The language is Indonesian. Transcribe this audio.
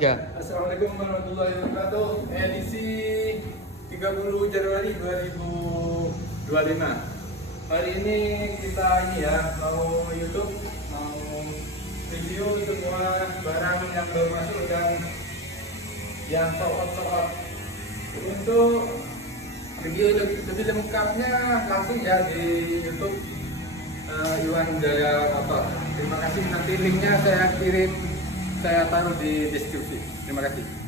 Ya. Assalamualaikum warahmatullahi wabarakatuh. Edisi 30 Januari 2025. Hari ini kita mau YouTube, mau review semua barang yang baru masuk dan yang sold out. Untuk review lebih lengkapnya langsung ya di YouTube Iwan Jaya apa. Terima kasih, nanti linknya saya taruh di deskripsi. Terima kasih.